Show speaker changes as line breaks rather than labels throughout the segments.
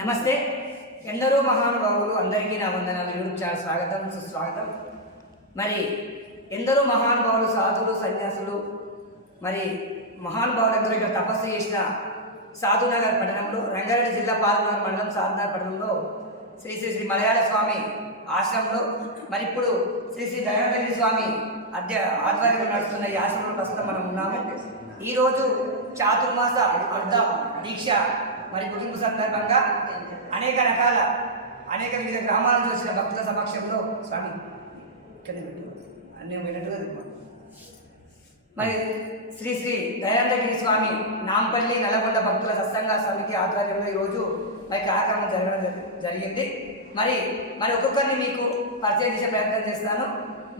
నమస్తే. ఎందరో మహానుభావులు అందరికీ నా వందనాలు యూట్యూబ్ ఛానల్ స్వాగతం సుస్వాగతం. మరి ఎందరో మహానుభావులు సాధువులు సన్యాసులు మరి మహానుభావులందరూ ఇక్కడ తపస్సు చేసిన సాధునగర్ పట్టణంలో రంగారెడ్డి జిల్లా పాలనగర్ మండలం సాధునగర్ పట్టణంలో శ్రీ శ్రీ శ్రీ మలయాళ స్వామి ఆశ్రమంలో మరి ఇప్పుడు శ్రీ శ్రీ దయానంద స్వామి అధ్య ఆధ్వర్యంలో నడుస్తున్న ఈ ఆశ్రమంలో ప్రస్తుతం మనం ఉన్నాము. ఈరోజు చాతుర్మాస అర్ధ దీక్ష మరి కుటుంబ సందర్భంగా అనేక రకాల అనేక వివిధ గ్రామాల నుంచి వచ్చిన భక్తుల సమక్షంలో స్వామి ఇక్కడే పెట్టు. అన్నీ మరి శ్రీ శ్రీ దయానందగిరి స్వామి నాంపల్లి నల్లగొండ భక్తుల సత్సంగ స్వామికి ఆధ్వర్యంలో ఈరోజు మరి కార్యక్రమం జరగడం జరిగింది. మరి మరి ఒక్కొక్కరిని మీకు పరిచయం చేసే ప్రయత్నం చేస్తాను.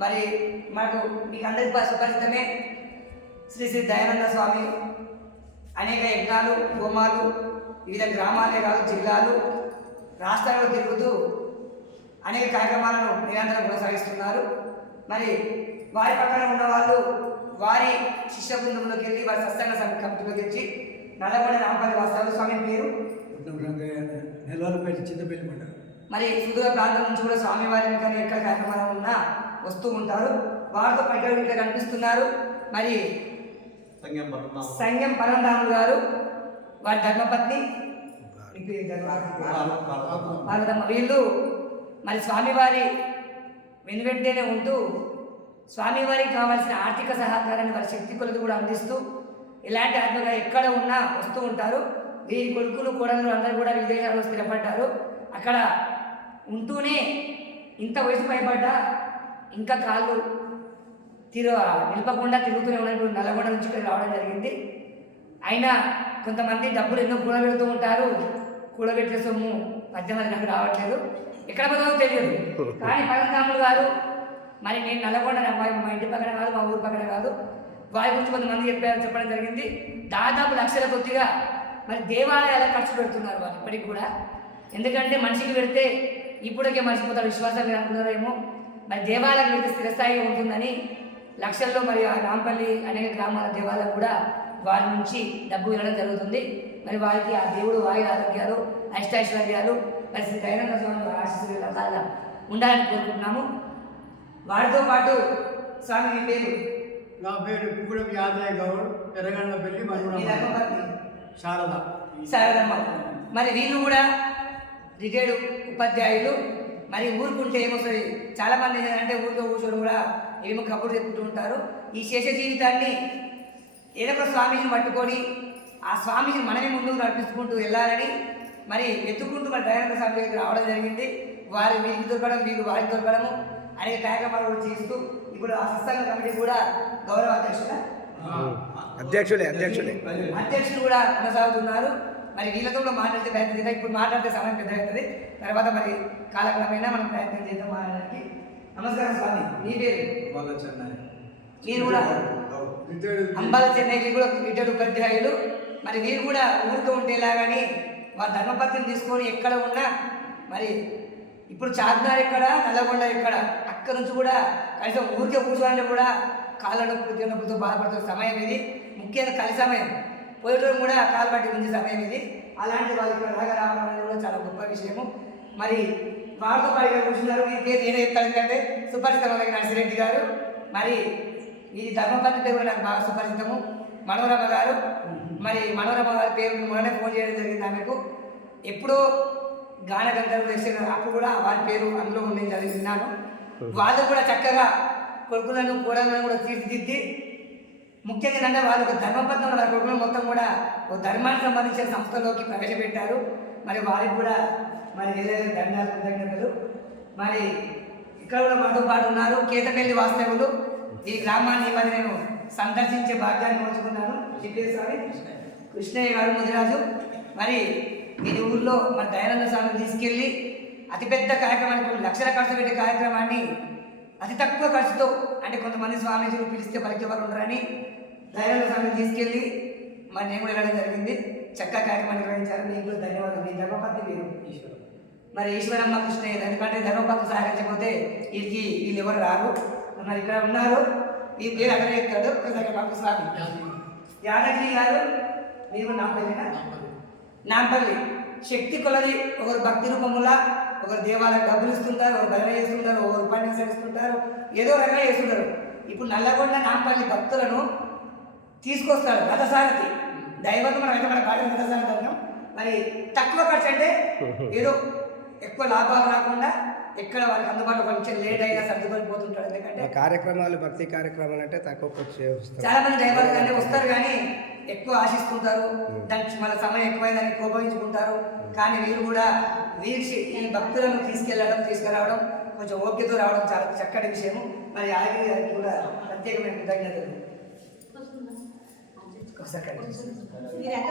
మరి మాకు మీకు అందరికీ సుపరిచితమే శ్రీ శ్రీ దయానంద స్వామి అనేక యజ్ఞాలు హోమాలు వివిధ గ్రామాలే కాదు జిల్లాలు రాష్ట్రాల్లో తిరుగుతూ అనేక కార్యక్రమాలను నిరంతరం కొనసాగిస్తున్నారు. మరి వారి పక్కన ఉన్న వాళ్ళు వారి శిష్య బృందంలోకి వెళ్ళి వారి సత్సంగ సమితి కమిటీలోకి వచ్చి నల్లగొండ రామపల్లి వాస్తవ స్వామి పేరు.
మండలం.
మరి సుదూర ప్రాంతం నుంచి కూడా స్వామివారి కానీ ఎక్కడ కార్యక్రమాలు ఉన్నా వస్తూ ఉంటారు. వారితో పైకి ఇక్కడ కనిపిస్తున్నారు. మరి సంగం పరంధాములు గారు వారి ధర్మపత్ని పార్వతమ్మ వీళ్ళు మరి స్వామివారి వెనువెంటనే ఉంటూ స్వామివారికి కావాల్సిన ఆర్థిక సహకారాన్ని వారి శక్తి కొలది కూడా అందిస్తూ ఇలాంటి ఆత్మగా ఎక్కడ ఉన్నా వస్తూ ఉంటారు. వీరి కొడుకులు కోడళ్ళు అందరూ కూడా విదేశాల్లో స్థిరపడ్డారు. అక్కడ ఉంటూనే ఇంత వయసు పైబడ్డా ఇంకా కాళ్ళు తిరు నిలపకుండా తిరుగుతూనే ఉన్నప్పుడు నల్లగొండ నుంచి ఇక్కడ రావడం జరిగింది. అయినా కొంతమంది డబ్బులు ఎన్నో కూడబెడుతూ ఉంటారు. కూడబెట్టే సొమ్ము మధ్య మధ్య నాకు రావట్లేదు. ఎక్కడ పోతుందో తెలియదు. కానీ పరంధాములు గారు మరి నేను నల్లగొండ మా ఇంటి పక్కన కాదు మా ఊరు పక్కన కాదు. వారి గురించి కొంతమంది చెప్పారు చెప్పడం జరిగింది. దాదాపు లక్షల కొద్దిగా మరి దేవాలయాల ఖర్చు పెడుతున్నారు వాళ్ళు ఇప్పటికి కూడా. ఎందుకంటే మనిషికి పెడితే ఇప్పటికే మర్చిపోతారు. విశ్వాసం మీరు అనుకున్నారేమో మరి దేవాలయం పెడితే స్థిరస్థాయిగా ఉంటుందని లక్షల్లో మరి ఆ రాంపల్లి అనేక గ్రామాల దేవాలయం కూడా వారి నుంచి డబ్బు వెళ్ళడం జరుగుతుంది. మరి వారికి ఆ దేవుడు వాయు ఆరోగ్యాలు అష్టైశ్వర్యాలు మరి శ్రీ దయానంద స్వామి వారి ఆశీస్సులు రకాలుగా ఉండాలని కోరుకుంటున్నాము. వారితో పాటు స్వామి మీ పేరు?
నా పేరు కుకుడం యాదయ్య గౌడ్
ధర్మపత్ని
శారద.
శారదమ్మ. మరి వీళ్ళు కూడా రిటైర్డ్ ఉపాధ్యాయులు. మరి ఊరుకుంటే ఏమొస్తుంది? చాలా మంది ఏంటంటే ఊరితో కూర్చొని కూడా ఏమో కబుర్లు చెప్పుకుంటూ ఉంటారు. ఈ శేష జీవితాన్ని ఏదో ఒక స్వామిని పట్టుకొని ఆ స్వామిని మనమే ముందుకు నడిపించుకుంటూ వెళ్ళాలని మరి వెతుక్కుంటూ మన దయానంద స్వామి దగ్గరికి రావడం జరిగింది. వారి వీరికి దొరకడం వీళ్ళు వారికి దొరకడము అనేక కార్యక్రమాలు కూడా చేస్తూ ఇప్పుడు ఆ సత్సంగ కమిటీ కూడా గౌరవ అధ్యక్షుల
అధ్యక్షులే అధ్యక్షులే.
అధ్యక్షులు కూడా కొనసాగుతున్నారు. మరి వీళ్ళతో కూడా మాట్లాడితే ప్రయత్నం ఇప్పుడు మాట్లాడితే సమయం పెద్ద అవుతుంది. తర్వాత మరి కాలక్రమేణా మనం ప్రయత్నం చేద్దాం మాట్లాడడానికి. నమస్కారం స్వామి మీ పేరు?
వాళ్ళ చెన్నై
మీరు కూడా అంబాల చెన్నై కూడా రిటైర్డ్ ఉపాధ్యాయులు. మరి వీరు కూడా ఊరితో ఉండేలాగాని వారి ధర్మపత్రిని తీసుకొని ఎక్కడ ఉన్నా మరి ఇప్పుడు చార్మినార్ ఎక్కడ నల్లగొండ ఎక్కడ అక్కడ నుంచి కూడా కనీసం ఊరికే కూర్చోవాలని కూడా కాళ్ళ నొప్పులు కింద బాధపడుతున్న సమయం ఇది. ముఖ్యంగా కలి సమయం. పోయేటప్పుడు కూడా కాలు పట్టి ఉంచే సమయం ఇది. అలాంటి వాళ్ళు ఇక్కడ దాకా రావడం అనేది కూడా చాలా గొప్ప విషయము. మరి వారితో పాటు ఇక్కడ కూర్చున్నారు. మీ పేరు నేనే చెప్తాను ఎందుకంటే నర్సిరెడ్డి గారు. మరి ఇది ధర్మపతి పేరు నాకు బాగా సుపరిచితము. మనోరమ గారు. మరి మనోరమ గారి పేరు మొన్ననే ఫోన్ చేయడం జరిగింది ఆమెకు. ఎప్పుడో గాన గంటలు వేసిన అప్పుడు కూడా వారి పేరు అందులో ఉంది చదివి విన్నాను. వాళ్ళు కూడా చక్కగా కొడుకులను కోడలను కూడా తీర్చిదిద్ది. ముఖ్యంగా ఏంటంటే వాళ్ళు ఒక ధర్మబద్ధం వాళ్ళ కొడుకులు మొత్తం కూడా ఒక ధర్మానికి సంబంధించిన సంస్థలోకి ప్రవేశపెట్టారు. మరి వారికి కూడా మరి ఏదైనా దండాలు కృతజ్ఞతలు. మరి ఇక్కడ కూడా మాతో పాటు ఉన్నారు కేతపల్లి వాస్తవులు ఈ గ్రామాన్ని మరి నేను సందర్శించే భాగ్యాన్ని కోరుచుకున్నాను చెప్పేది స్వామి కృష్ణయ్య గారు ముదిరాజు. మరి మీ ఊళ్ళో మన దయానంద స్వామిని తీసుకెళ్ళి అతిపెద్ద కార్యక్రమానికి లక్షల ఖర్చు పెట్టే కార్యక్రమాన్ని అతి తక్కువ ఖర్చుతో అంటే కొంతమంది స్వామీజీలు పిలిస్తే పలికే వారు ఉండరని దయానంద స్వామిని తీసుకెళ్ళి మరి నేను కూడా వెళ్ళడం జరిగింది. చక్కగా కార్యక్రమం నిర్వహించారు. మీకు కూడా ధన్యవాదాలు. మీ ధర్మపతి మీరు. మరి ఈశ్వరమ్మ కృష్ణయ్య ఎందుకంటే ధర్మపతి సహకరించకపోతే వీరికి వీళ్ళు ఎవరు రారు. మరి ఇక్కడ ఉన్నారు. ఈ పేరు అక్కడ ఎక్కాడు ఒకసారి మాకు స్వామి. యాదగిరి గారు మీరు నాంపల్లినా? నాంపల్లి. శక్తి కొలది. ఒకరు భక్తి రూపములా ఒకరు దేవాలయం డబ్బులు ఇస్తుంటారు ఒకరు భజన చేస్తుంటారు ఒకరు ఉపన్యాసం ఇస్తుంటారు ఏదో రకంగా చేస్తుంటారు. ఇప్పుడు నల్లగొండ నాంపల్లి భక్తులను తీసుకొస్తాడు రథసారథి. దైవంగా మనం అయితే మన భార్య రథసారథి అంటాం మరి తక్కువ ఖర్చు అంటే ఏదో ఎక్కువ లాభాలు రాకుండా ఎక్కడ వాళ్ళకి అందుబాటులో కొంచెం లేట్ అయినా సర్దుకొని పోతుంటాడు. ఎందుకంటే
కార్యక్రమాలు భక్తి కార్యక్రమాలు అంటే తక్కువ
చాలా మంది డ్రైవర్లు అంటే వస్తారు కానీ ఎక్కువ ఆశిస్తుంటారు. దానికి మళ్ళీ సమయం ఎక్కువైందని కోపగించుకుంటారు. కానీ వీరు కూడా వీరి ఈ భక్తులను తీసుకెళ్ళడం తీసుకురావడం కొంచెం ఓపికతో రావడం చాలా చక్కటి విషయము. మరి ఆగి గారికి కూడా ప్రత్యేకమైన కృతజ్ఞతలు. ఒకసారి